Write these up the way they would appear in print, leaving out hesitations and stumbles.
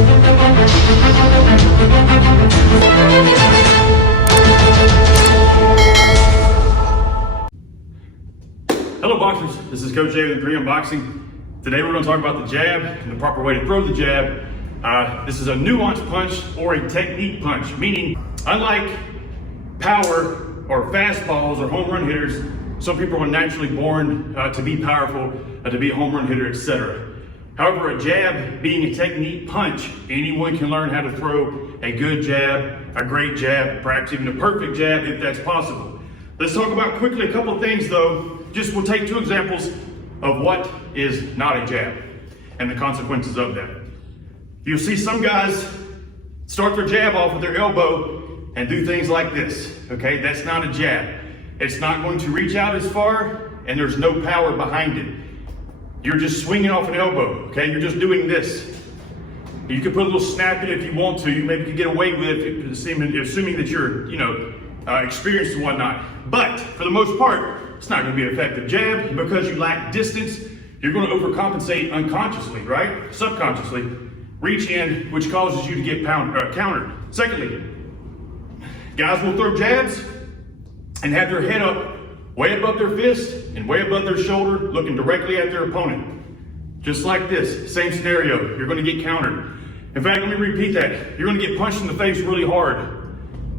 Hello boxers, this is Coach Jay with 3M Boxing. Today we're going to talk about the jab and the proper way to throw the jab. This is a nuanced punch or a technique punch, meaning unlike power or fastballs or home run hitters, some people are naturally born to be powerful, to be a home run hitter, etc. However, a jab being a technique punch, anyone can learn how to throw a good jab, a great jab, perhaps even a perfect jab if that's possible. Let's talk about quickly a couple of things though. We'll take two examples of what is not a jab and the consequences of that. You'll see some guys start their jab off with their elbow and do things like this, okay? That's not a jab. It's not going to reach out as far and there's no power behind it. You're just swinging off an elbow, okay? You're just doing this. You can put a little snap in it if you want to. You maybe can get away with it, assuming that you're, experienced and whatnot. But for the most part, it's not going to be an effective jab because you lack distance. You're going to overcompensate unconsciously, right? Subconsciously. Reach in, which causes you to get countered. Secondly, guys will throw jabs and have their head up way above their fist and way above their shoulder, looking directly at their opponent. Just like this, same scenario, you're going to get countered. In fact, let me repeat that. You're going to get punched in the face really hard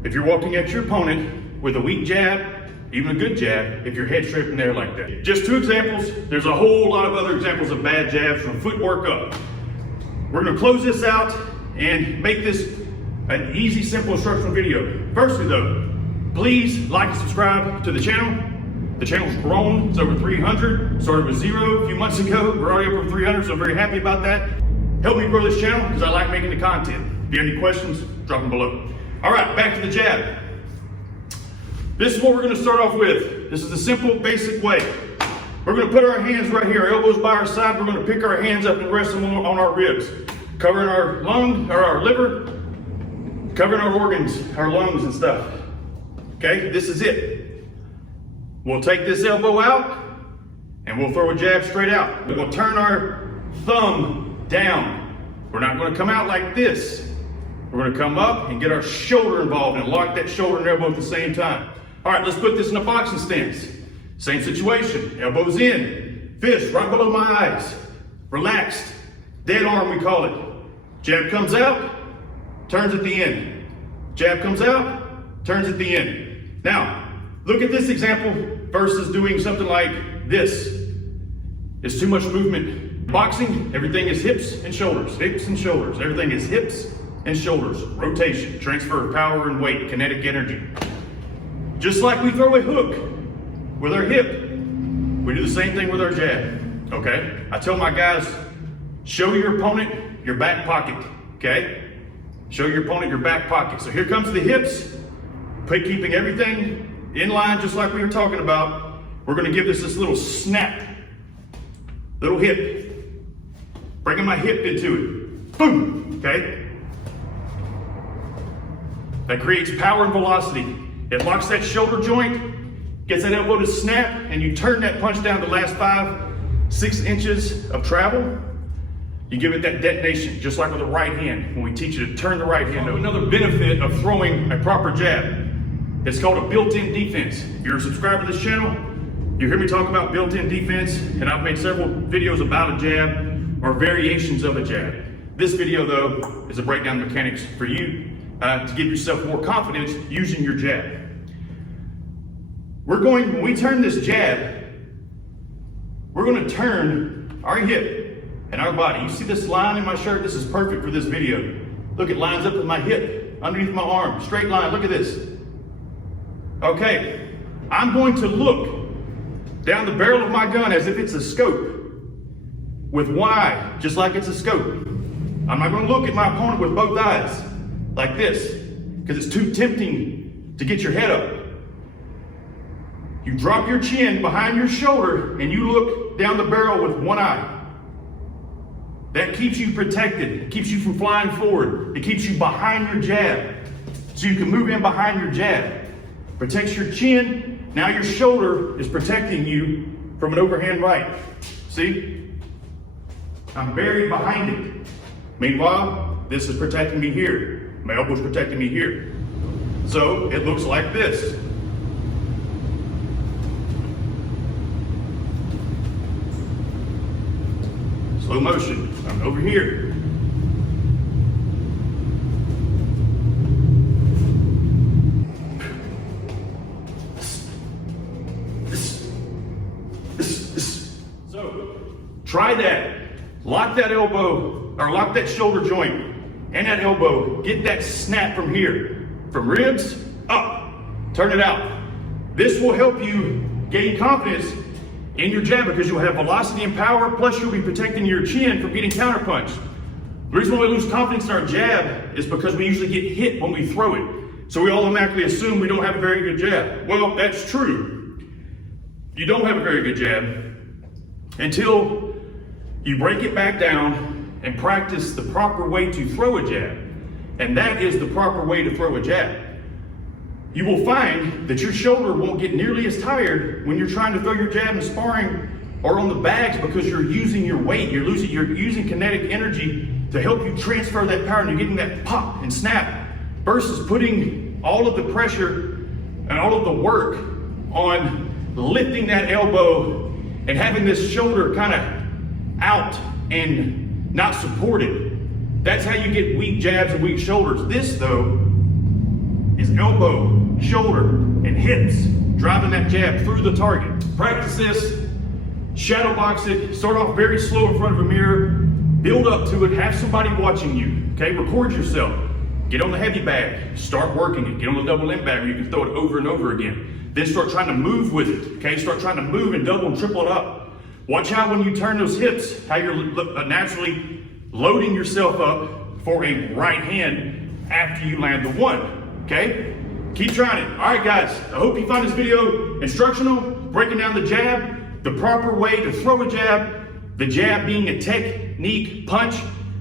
if you're walking at your opponent with a weak jab, even a good jab, if your head's straight in there like that. Just two examples. There's a whole lot of other examples of bad jabs from footwork up. We're going to close this out and make this an easy, simple instructional video. Firstly though, please like and subscribe to the channel. The channel's grown, it's over 300, started with 0 a few months ago. We're already over 300, so I'm very happy about that. Help me grow this channel because I like making the content. If you have any questions, drop them below. All right, back to the jab. This is what we're gonna start off with. This is the simple, basic way. We're gonna put our hands right here, elbows by our side. We're gonna pick our hands up and rest them on our ribs, covering our lung, or our liver, covering our organs, our lungs and stuff. Okay, this is it. We'll take this elbow out and we'll throw a jab straight out. We'll turn our thumb down. We're not gonna come out like this. We're gonna come up and get our shoulder involved and lock that shoulder and elbow at the same time. All right, let's put this in a boxing stance. Same situation, elbows in, fist right below my eyes, relaxed, dead arm we call it. Jab comes out, turns at the end. Jab comes out, turns at the end. Now, look at this example versus doing something like this. It's too much movement. Boxing, everything is hips and shoulders, hips and shoulders. Everything is hips and shoulders, rotation, transfer of power and weight, kinetic energy. Just like we throw a hook with our hip, we do the same thing with our jab, okay? I tell my guys, show your opponent your back pocket, okay? Show your opponent your back pocket. So here comes the hips, keeping everything in line just like we were talking about. We're gonna give this little snap, little hip, bringing my hip into it, boom, okay? That creates power and velocity. It locks that shoulder joint, gets that elbow to snap, and you turn that punch down the last 5-6 inches of travel. You give it that detonation, just like with the right hand, when we teach you to turn the right hand. Another benefit of throwing a proper jab, it's called a built-in defense. If you're a subscriber to this channel, you hear me talk about built-in defense, and I've made several videos about a jab or variations of a jab. This video, though, is a breakdown mechanics for you to give yourself more confidence using your jab. When we turn this jab, we're gonna turn our hip and our body. You see this line in my shirt? This is perfect for this video. Look, it lines up with my hip, underneath my arm, straight line, look at this. Okay, I'm going to look down the barrel of my gun as if it's a scope with one eye, just like it's a scope. I'm not gonna look at my opponent with both eyes like this, because it's too tempting to get your head up. You drop your chin behind your shoulder and you look down the barrel with one eye. That keeps you protected. It keeps you from flying forward. It keeps you behind your jab, so you can move in behind your jab. Protects your chin. Now your shoulder is protecting you from an overhand right. See? I'm buried behind it. Meanwhile, This is protecting me here. My elbow's protecting me here. So it looks like this. Slow motion. I'm over here. So try that. Lock that elbow, or lock that shoulder joint and that elbow. Get that snap from here, from ribs up. Turn it out. This will help you gain confidence in your jab because you'll have velocity and power, plus you'll be protecting your chin from getting counterpunched. The reason why we lose confidence in our jab is because we usually get hit when we throw it. So we automatically assume we don't have a very good jab. Well, that's true. You don't have a very good jab until you break it back down and practice the proper way to throw a jab. And that is the proper way to throw a jab. You will find that your shoulder won't get nearly as tired when you're trying to throw your jab in sparring or on the bags because you're using your weight. You're using kinetic energy to help you transfer that power and you're getting that pop and snap versus putting all of the pressure and all of the work on lifting that elbow and having this shoulder kind of out and not supported. That's how you get weak jabs and weak shoulders. This though is elbow, shoulder, and hips driving that jab through the target. Practice this, shadow box it, start off very slow in front of a mirror, build up to it, have somebody watching you, okay? Record yourself, get on the heavy bag, start working it, get on the double end bag where you can throw it over and over again. Then start trying to move with it, okay? Start trying to move and double and triple it up. Watch how when you turn those hips, how you're naturally loading yourself up for a right hand after you land the one, okay? Keep trying it. All right, guys, I hope you found this video instructional, breaking down the jab, the proper way to throw a jab, the jab being a technique punch,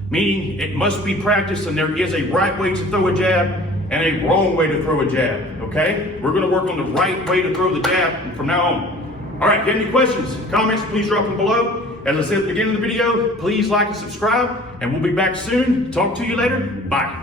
meaning it must be practiced and there is a right way to throw a jab and a wrong way to throw a jab, okay? We're gonna work on the right way to throw the jab from now on. All right, if you have any questions, comments, please drop them below. As I said at the beginning of the video, please like and subscribe, and we'll be back soon. Talk to you later. Bye.